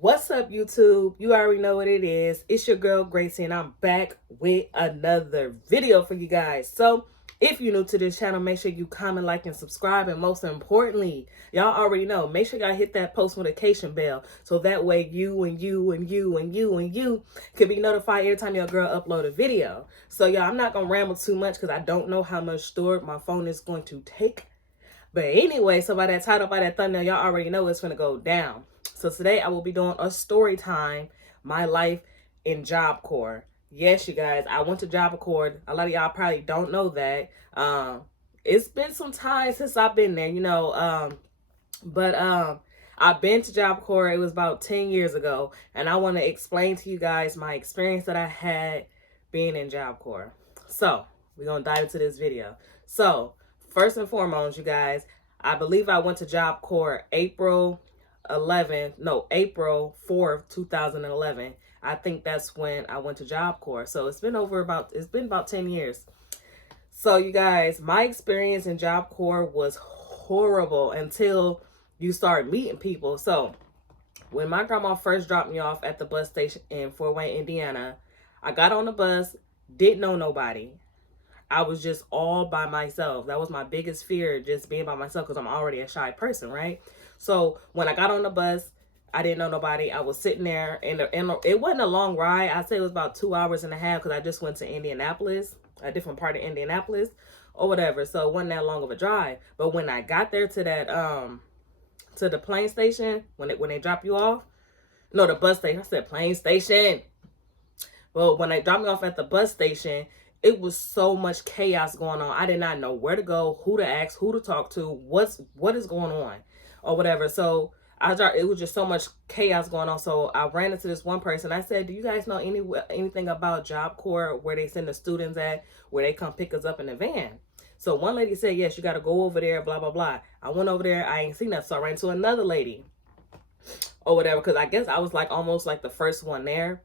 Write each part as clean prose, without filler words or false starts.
What's up, YouTube? You already know what it is. It's your girl, Gracie, and I'm back with another video for you guys. So, if you're new to this channel, make sure you comment, like, and subscribe. And most importantly, y'all already know, make sure y'all hit that post notification bell. So that way you can be notified every time your girl upload a video. So, y'all, I'm not going to ramble too much because I don't know how much storage my phone is going to take. But anyway, so by that title, by that thumbnail, y'all already know it's going to go down. So today I will be doing a story time, my life in Jobcorps. Yes, you guys, I went to Jobcorps. A lot of y'all probably don't know that. It's been some time since I've been there, but I've been to Jobcorps. It was about 10 years ago, and I want to explain to you guys my experience that I had being in Jobcorps. So we're gonna dive into this video. So first and foremost, you guys, I believe I went to Jobcorps April 4th, 2011. I think that's when I went to Jobcorps. So it's been about 10 years. So you guys, my experience in Jobcorps was horrible until you start meeting people. So when my grandma first dropped me off at the bus station in Fort Wayne, Indiana, I got on the bus, didn't know nobody. I was just all by myself. That was my biggest fear, just being by myself, because I'm already a shy person, right? So when I got on the bus, I didn't know nobody. I was sitting there, and it wasn't a long ride. I'd say it was about 2 hours and a half, because I just went to Indianapolis, a different part of Indianapolis, or whatever. So it wasn't that long of a drive. But when I got there to that to the plane station, when they drop you off, no, the bus station. I said plane station. Well, when they dropped me off at the bus station, it was so much chaos going on. I did not know where to go, who to ask, who to talk to, what is going on, or whatever. So it was just so much chaos going on. So I ran into this one person. I said, "Do you guys know anything about Jobcorps, where they send the students at, where they come pick us up in the van?" So one lady said, "Yes, you got to go over there, blah blah blah." I went over there. I ain't seen that, so I ran into another lady, or whatever, because I guess I was like almost like the first one there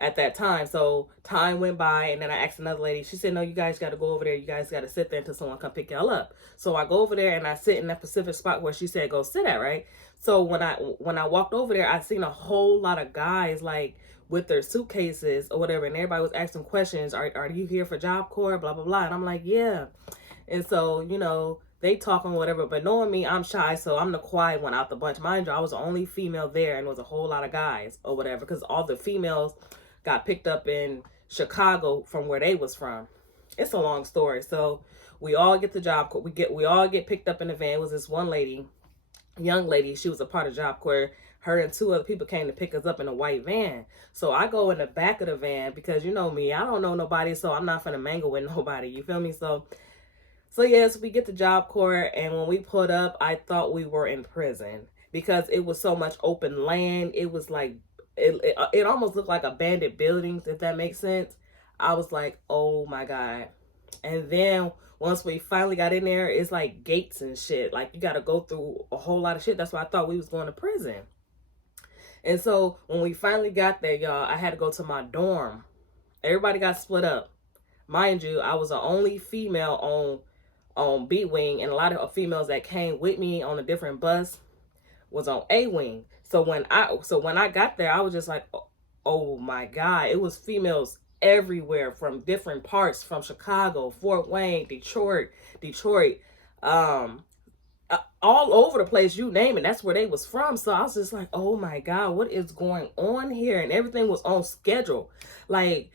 at that time. So time went by, and then I asked another lady. She said, "No, you guys got to go over there. You guys got to sit there until someone come pick y'all up." So I go over there and I sit in that specific spot where she said go sit at, right? So when I walked over there, I seen a whole lot of guys like with their suitcases or whatever, and everybody was asking questions. Are you here for Jobcorps? Blah blah blah. And I'm like, yeah. And so they talking whatever, but knowing me, I'm shy, so I'm the quiet one out the bunch. Mind you, I was the only female there, and it was a whole lot of guys or whatever, because all the females got picked up in Chicago from where they was from. It's a long story. So we all get the Jobcorps. We all get picked up in the van. It was this one lady, young lady. She was a part of Jobcorps. Her and two other people came to pick us up in a white van. So I go in the back of the van because you know me, I don't know nobody, so I'm not finna mangle with nobody. You feel me? So yes, we get to Jobcorps, and when we pulled up, I thought we were in prison because it was so much open land. It was like it almost looked like abandoned buildings, if that makes sense. I was like, oh my God. And then once we finally got in there, it's like gates and shit. Like you got to go through a whole lot of shit. That's why I thought we was going to prison. And so when we finally got there, y'all, I had to go to my dorm. Everybody got split up. Mind you, I was the only female on B wing, and a lot of females that came with me on a different bus was on A wing. So when I got there, I was just like, oh my God, it was females everywhere from different parts, from Chicago, Fort Wayne, Detroit, all over the place, you name it. That's where they was from. So I was just like, oh my God, what is going on here? And everything was on schedule. Like,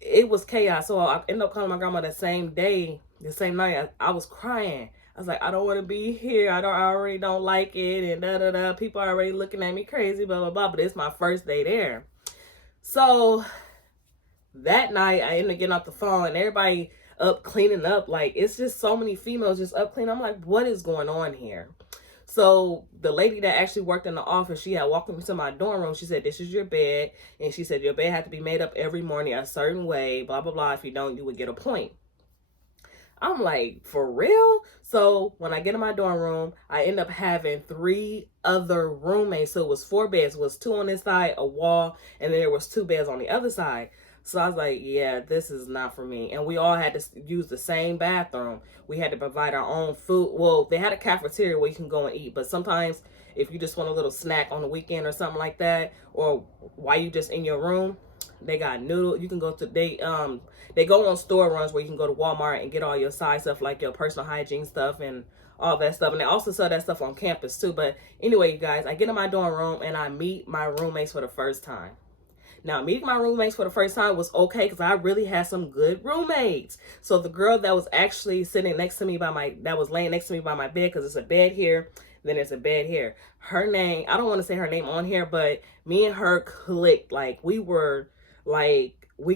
it was chaos. So I ended up calling my grandma the same night. I was crying. I was like, I don't want to be here. I already don't like it, and da da da. People are already looking at me crazy, blah blah blah. But it's my first day there. So that night, I ended up getting off the phone, and everybody up cleaning up. Like, it's just so many females just up cleaning. I'm like, what is going on here? So the lady that actually worked in the office, she had walked me to my dorm room. She said, "This is your bed," and she said your bed had to be made up every morning a certain way. Blah blah blah. If you don't, you would get a point. I'm like, for real? So when I get in my dorm room, I end up having 3 other roommates. So it was 4 beds. It was 2 on this side, a wall, and then there was 2 beds on the other side. So I was like, yeah, this is not for me. And we all had to use the same bathroom. We had to provide our own food. Well, they had a cafeteria where you can go and eat, but sometimes if you just want a little snack on the weekend or something like that, or while you just in your room, they got noodle. You can go to they go on store runs where you can go to Walmart and get all your side stuff like your personal hygiene stuff and all that stuff. And they also sell that stuff on campus too. But anyway, you guys, I get in my dorm room and I meet my roommates for the first time. Now, meeting my roommates for the first time was okay because I really had some good roommates. So the girl that was actually sitting next to me that was laying next to me by my bed, because it's a bed here, then there's a bed here. Her name, I don't want to say her name on here, but me and her clicked. Like, we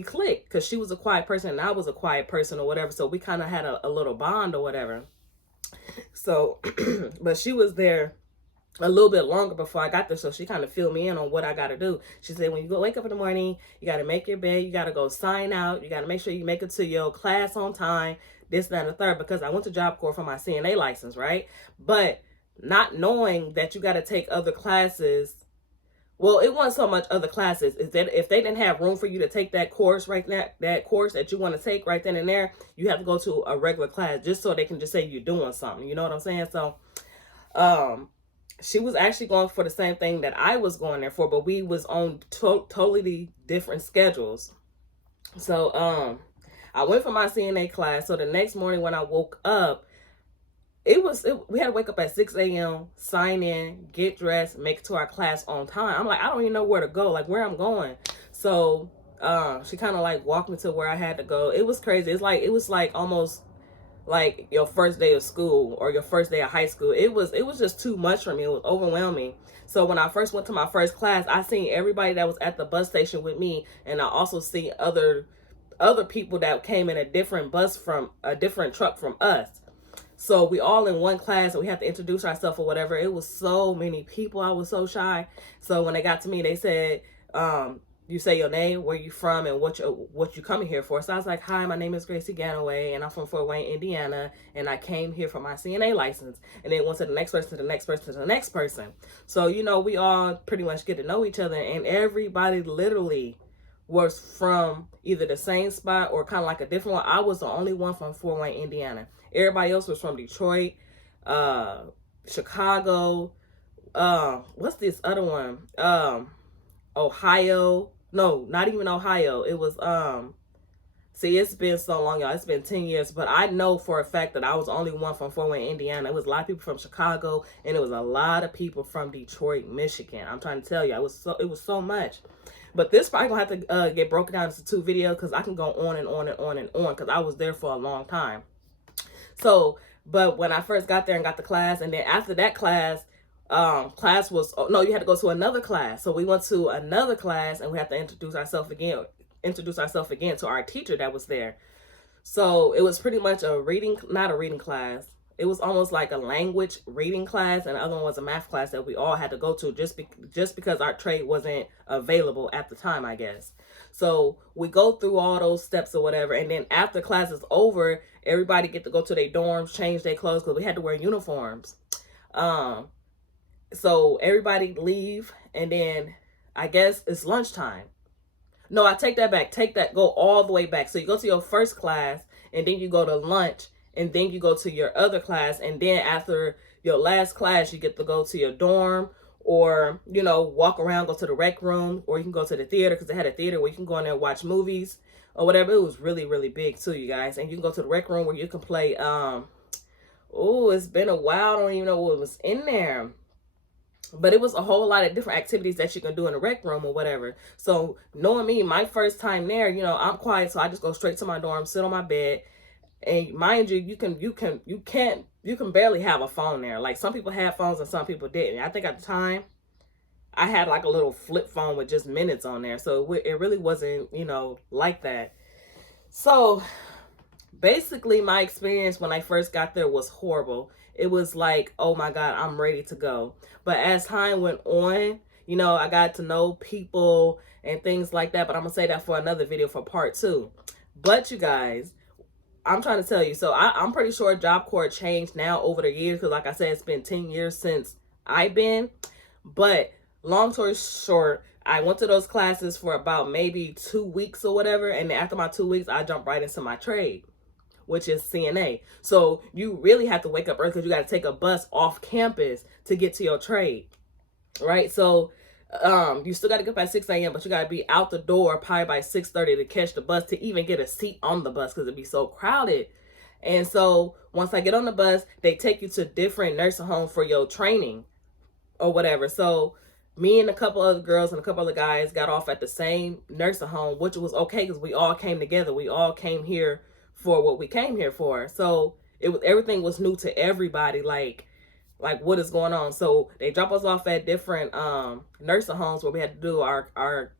clicked because she was a quiet person and I was a quiet person or whatever. So we kind of had a little bond or whatever. So, but she was there a little bit longer before I got there, so she kind of filled me in on what I got to do. She said, when you wake up in the morning, you got to make your bed, you got to go sign out, you got to make sure you make it to your class on time, this, that, and the third, because I went to Job Corps for my CNA license, right? But not knowing that you got to take other classes, well, it wasn't so much other classes, is that if they didn't have room for you to take that course right now, that course that you want to take right then and there, you have to go to a regular class just so they can just say you're doing something, you know what I'm saying? So, she was actually going for the same thing that I was going there for, but we was on totally different schedules. So I went for my CNA class. So the next morning when I woke up, we had to wake up at 6 a.m., sign in, get dressed, make it to our class on time. I'm like, I don't even know where to go, like where I'm going. So she kind of like walked me to where I had to go. It was crazy. It was like almost like your first day of school or your first day of high school. It was just too much for me. It was overwhelming. So when I first went to my first class, I seen everybody that was at the bus station with me, and I also see other people that came in a different truck from us. So we all in one class and we had to introduce ourselves or whatever. It was so many people. I was so shy. So when they got to me, they said, you say your name, where you from, and what you coming here for. So I was like, hi, my name is Gracie Ganaway, and I'm from Fort Wayne, Indiana, and I came here for my CNA license. And then went to the next person, to the next person, to the next person. So, we all pretty much get to know each other, and everybody literally was from either the same spot or kind of like a different one. I was the only one from Fort Wayne, Indiana. Everybody else was from Detroit, Chicago, what's this other one? Ohio. No, not even Ohio. It was, see, it's been so long, y'all. It's been 10 years, but I know for a fact that I was the only one from Fort Wayne, Indiana. It was a lot of people from Chicago, and it was a lot of people from Detroit, Michigan. I'm trying to tell you, it was so much. But this probably gonna have to get broken down into 2 videos, because I can go on and on and on and on, because I was there for a long time. So, but when I first got there and got the class, and then after that class was, no, you had to go to another class. So we went to another class and we had to introduce ourselves again to our teacher that was there. So it was pretty much not a reading class. It was almost like a language reading class, and the other one was a math class that we all had to go to just because our trade wasn't available at the time, I guess. So we go through all those steps or whatever, and then after class is over, everybody get to go to their dorms, change their clothes, because we had to wear uniforms. So everybody leave, and then I guess it's lunchtime. No, I take that back. Go all the way back. So you go to your first class, and then you go to lunch, and then you go to your other class, and then after your last class, you get to go to your dorm, or, walk around, go to the rec room, or you can go to the theater, because they had a theater where you can go in there and watch movies or whatever. It was really, really big too, you guys. And you can go to the rec room where you can play, it's been a while. I don't even know what was in there. But it was a whole lot of different activities that you can do in the rec room or whatever. So knowing me, my first time there, I'm quiet, so I just go straight to my dorm, sit on my bed. And mind you, you can barely have a phone there. Like, some people had phones and some people didn't. I think at the time I had like a little flip phone with just minutes on there. So it really wasn't, like that. So basically my experience when I first got there was horrible. It was like, oh my God, I'm ready to go. But as time went on, I got to know people and things like that. But I'm going to say that for another video, for part 2. But you guys, I'm trying to tell you. So I'm pretty sure Jobcorps changed now over the years, because like I said, it's been 10 years since I've been. But long story short, I went to those classes for about maybe 2 weeks or whatever. And after my 2 weeks, I jumped right into my trade, which is CNA. So you really have to wake up early because you got to take a bus off campus to get to your trade, right? So you still got to get up at 6 a.m., but you got to be out the door probably by 6:30 to catch the bus to even get a seat on the bus because it'd be so crowded. And so once I get on the bus, they take you to different nursing homes for your training or whatever. So me and a couple other girls and a couple other guys got off at the same nursing home, which was okay because we all came together. We all came here for what we came here for. So everything was new to everybody. Like what is going on? So they drop us off at different nursing homes where we had to do our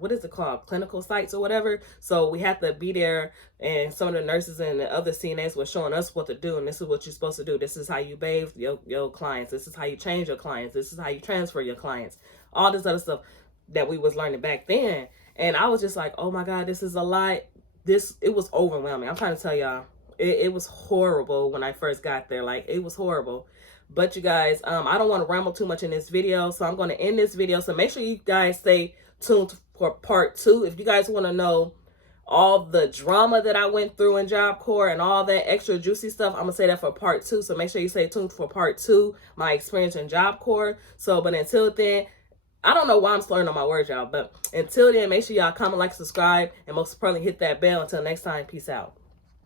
what is it called, clinical sites or whatever. So we had to be there, and some of the nurses and the other CNAs were showing us what to do, and this is what you're supposed to do. This is how you bathe your clients. This is how you change your clients. This is how you transfer your clients. All this other stuff that we was learning back then. And I was just like, oh my God, this is a lot. It was overwhelming. I'm trying to tell y'all, it was horrible when I first got there. Like, it was horrible. But you guys, I don't want to ramble too much in this video, so I'm going to end this video. So make sure you guys stay tuned for part 2. If you guys want to know all the drama that I went through in Job Corps and all that extra juicy stuff, I'm going to say that for part 2. So make sure you stay tuned for part 2, my experience in Job Corps. So, but until then, I don't know why I'm slurring on my words, y'all. But until then, make sure y'all comment, like, subscribe, and most importantly, hit that bell. Until next time, peace out.